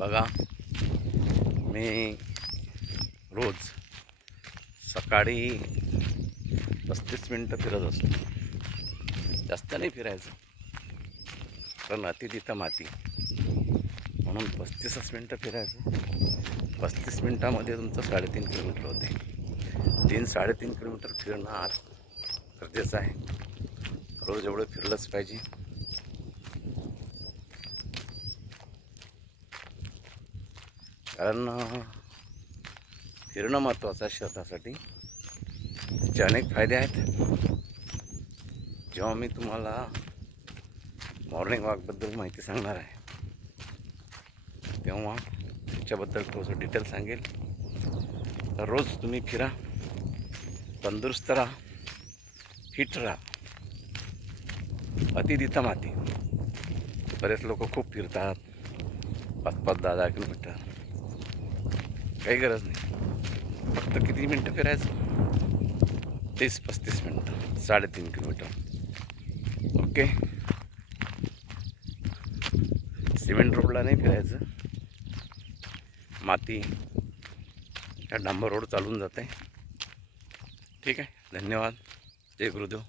बघा, मी रोज सकाळी 35 मिनटं फिरत असतो. जास्त नाही फिरायचं, कारण अति तिथं माती. म्हणून 35 मिनटं फिरायचं. 35 मिनटामध्ये तुमचं 3.5 किलोमीटर होते. 3-3.5 किलोमीटर फिरणं आज गरजेचं आहे. रोज एवढं फिरलंच पाहिजे. कारण फिरणं महत्त्वाचं आहे शरीरासाठी. त्याचे अनेक फायदे आहेत. जेव्हा मी तुम्हाला मॉर्निंग वॉकबद्दल माहिती सांगणार आहे, तेव्हा त्याच्याबद्दल थोडंसं डिटेल सांगेल. तर रोज तुम्ही फिरा, तंदुरुस्त राहा, फिट राहा. अति तिथं माती. बरेच लोक खूप फिरतात, 5-5, 10-10 किलोमीटर. काही गरज नाही. फक्त किती मिनटं फिरायचं? 30-35 मिनटं, 3.5 किलोमीटर. ओके. सिमेंट रोडला नाही फिरायचं. माती या डांबर रोड चालून जाते. ठीक आहे. धन्यवाद. जय गुरुदेव.